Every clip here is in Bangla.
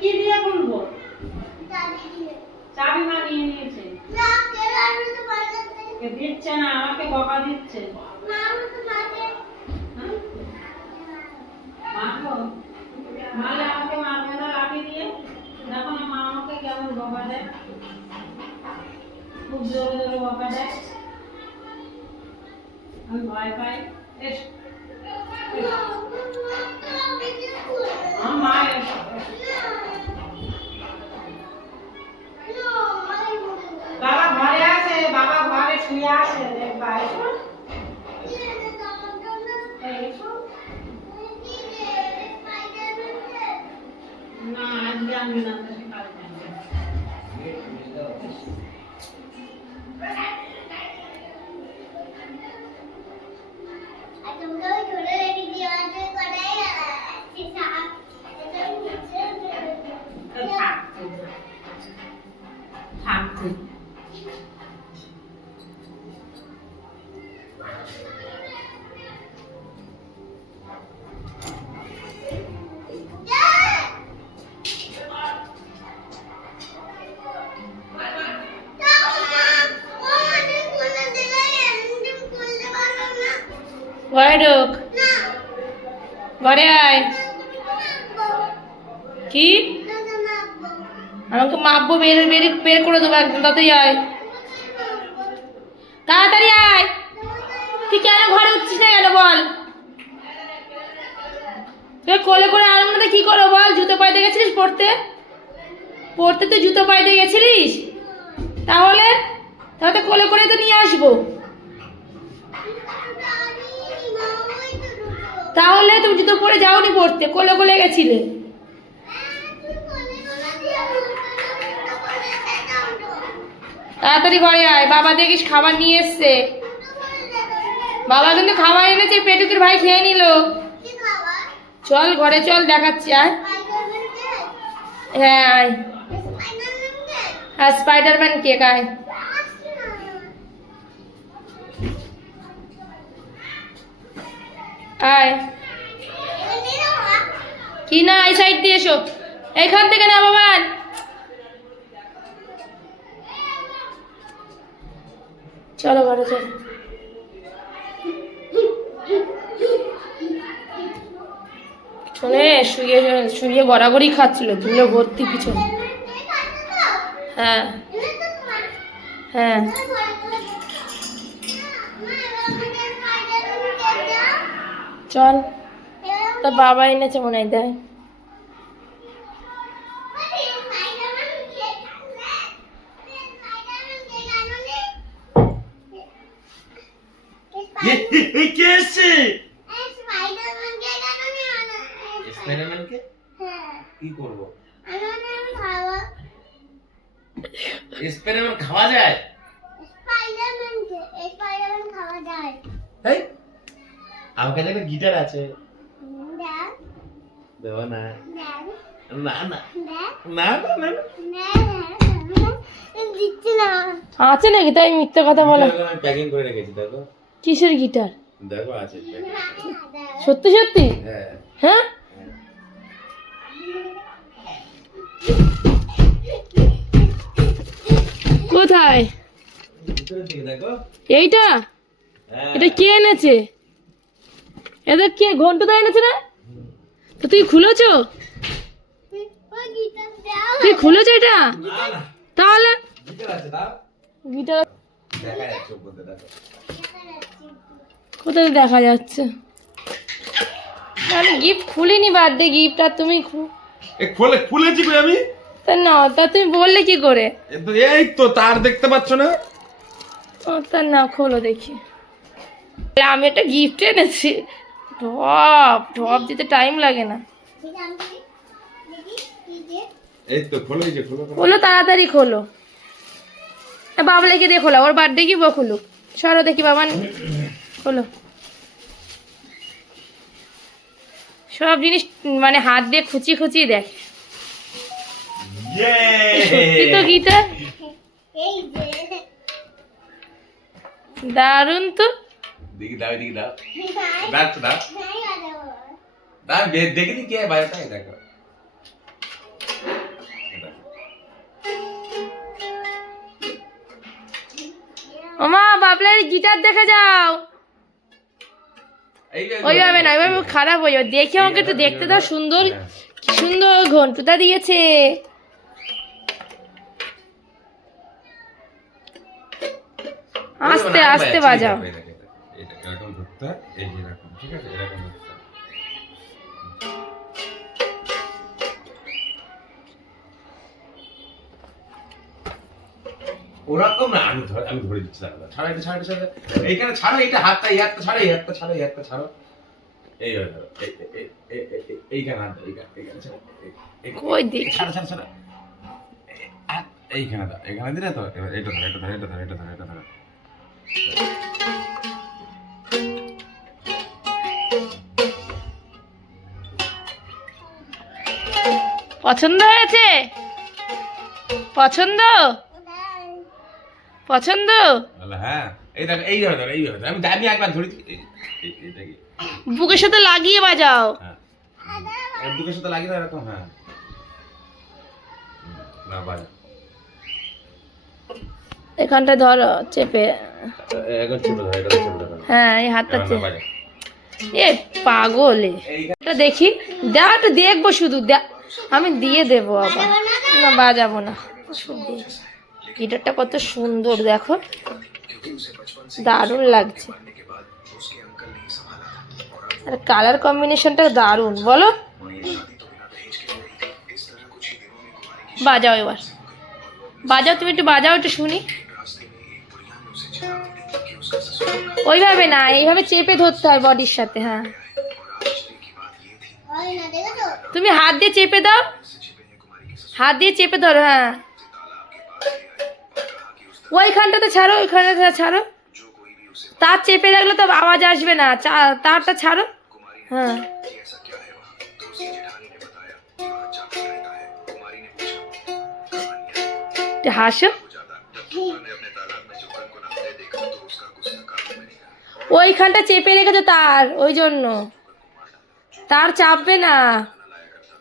কি দিয়ে খুলবো? চাবি মা নিয়ে নিয়েছে। দিচ্ছে না, আমাকে বকা দিচ্ছে। মারবো? মারলে আমাকে মারবে না লাঠি দিয়ে? দেখো না মা আমাকে কেমন বকা দেয়, খুব জোরে জোরে বকা দেয়, আমি ভয় পাই। এস মা এসো। বাবা ঘরে আছে, বাবা ঘরে শুয়ে আছে, দেখবা এসো। না আজকে আমি না, ঘরে ঢোক, ঘরে আয়। কি আমাকে মাপবো? বের বের বের করে দেবো একদম, তাড়াতাড়ি আয়, তাড়াতাড়ি আয়। তুই কেন ঘরে উঠছিস না কেন বল? তুই কোলে করে আনবো না কি করো বল? জুতো পাইতে গেছিলিস পড়তে? পড়তে তুই জুতো পাইতে গেছিলিস? তাহলে তাহলে কোলে করে তো নিয়ে আসবো। তাহলে তুমি জুতো পরে যাওনি পড়তে, কোলে কোলে গেছিলে। তাড়াতাড়ি ঘরে আয়, বাবা দেখিস খাবার নিয়ে এসছে। বাবা কিন্তু খাবার এনেছে, পেটুকের ভাই খেয়ে নিল। চল ঘরে চল, দেখাচ্ছি আয়। হ্যাঁ আয়, আর স্পাইডারম্যান কেক আয়। আয় কি না, এই সাইড দিয়ে এসো, এইখান থেকে না বাবা। চলো ঘরে চলো। শোনে শুয়ে শুয়ে গড়াগড়ি খাচ্ছিল, ধুলো ভর্তি পিছনে। হ্যাঁ হ্যাঁ চল, তোর বাবা এনেছে মনে হয়, দেয়। কি করবো? স্পাইডারম্যান খাওয়া যায়? আমার কাছে একটা গিটার আছে, দেবো না? না না না না আছে নাকি? তাই মিথ্যে কথা বলা। প্যাকিং করে রেখেছি, দেখো। কিসের গিটার? দেখো আছে। সত্যি সত্যি? হ্যাঁ হ্যাঁ কোথায়? এইটা? এটা কে এনেছে? এটা কে? ঘন্টুদা এনেছে না? তো তুই খুলেছো? তুই খুলেছো এটা? তাহলে গিটার কোথায় দেখা যাচ্ছে? আমি গিফট খুলিনি, বার্থডে গিফট। আর তুমি খুলেছি আমি? তা না, তা তুমি বললে কি করে? এই তো তার দেখতে পাচ্ছ না? তা না, খোলো দেখি। আমি একটা গিফট এনেছি, ঢপ ঢপ দিতে টাইম লাগে না। এই তো খোলো, এই যে খোলো খোলো, তাড়াতাড়ি খোলো। বাবলাকে দিয়ে খোলা, ওর বার্থডে কি খুলুক। সরো দেখি বাবা, খোলো। সব জিনিস মানে হাত দিয়ে খুচি খুচি দেখে। সত্যি তো গিটার, দারুণ তো। দেখি দাও, দেখি দাও, দাও দাও দাও, দেখিনি কি বাইরেটাই দেখো। বাবলার গিটার দেখে যাও। ওইভাবে না, ওইভাবে খারাপ হয়ে যাবে। দেখে আমাকে একটু দেখতে দাও, সুন্দর কি সুন্দর ঘন্টুটা দিয়েছে। আস্তে আস্তে বাজাও। এরকম ধরতে হয়, এই যে এরকম, ঠিক আছে, এরকম ধরতে হয়। ওরকম না, আমি ধরে দিচ্ছি, ছাড়া এটা, ছাড়া এটা, ছাড়া এইখানে ছাড়ো, এইটা হাতটা, এই হাতটা ছাড়ো, এই হাতটা ছাড়ো, এই হাতটা ছাড়ো, এইভাবে ধরো, এইখানে হাত দাও, এইখানে ছাড়ো, কই দেখি ছাড়া ছাড়া ছাড়া, এইখানে দাও, এখানে দিলে তো, এবার এটা ধরো, এটা ধরো, এটা ধরো, এটা ধরো, এটা ধরো। পছন্দ হয়েছে? পছন্দ পছন্দ? বলে হ্যাঁ, এই দেখো, এইভাবে ধরো, এইভাবে ধরো, আমি একবার ধরি, এইটা কি, বুকের সাথে লাগিয়ে বাজাও। হ্যাঁ, বুকের সাথে লাগিয়ে দাও, এরকম, হ্যাঁ, না বাজা, এখানটা ধরো চেপে। এখন চেপে ধরো, এটা চেপে ধরো, হ্যাঁ, এই হাতটা এবার না চেপে। বাজা। এ পাগল এ। এটা দেখি, দেখাটা দেখবো শুধু, আমি দিয়ে দেবো আবার, না বাজাবো না। গিটারটা কত সুন্দর দেখো, দারুণ লাগছে, আর কালার কম্বিনেশনটা দারুণ, বলো। বাজাও এবার, বাজাও, তুমি একটু বাজাও, একটু শুনি। ওইভাবে না, এইভাবে চেপে ধরতে হয় বডির সাথে। হ্যাঁ, তুমি হাত দিয়ে চেপে দাও, হাত দিয়ে চেপে ধরো। হ্যাঁ, ওইখানটাতে ছাড়ো, ওইখানটাতে ছাড়ো, তার চেপে রাখলে তো আওয়াজ আসবে না, তারটা ছাড়ো। হ্যাঁ, হাসো। ওইখানটা চেপে রেখেছো তার, ওই জন্য তার চাপবে না,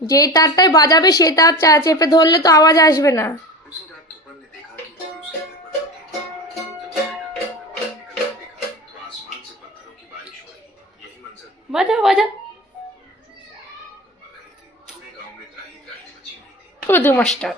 যেই তারটাই বাজাবে সেই তার চেপে ধরলে তো আওয়াজ আসবে না। বাজাও বাজাও, পুরো 2 মাস্টার।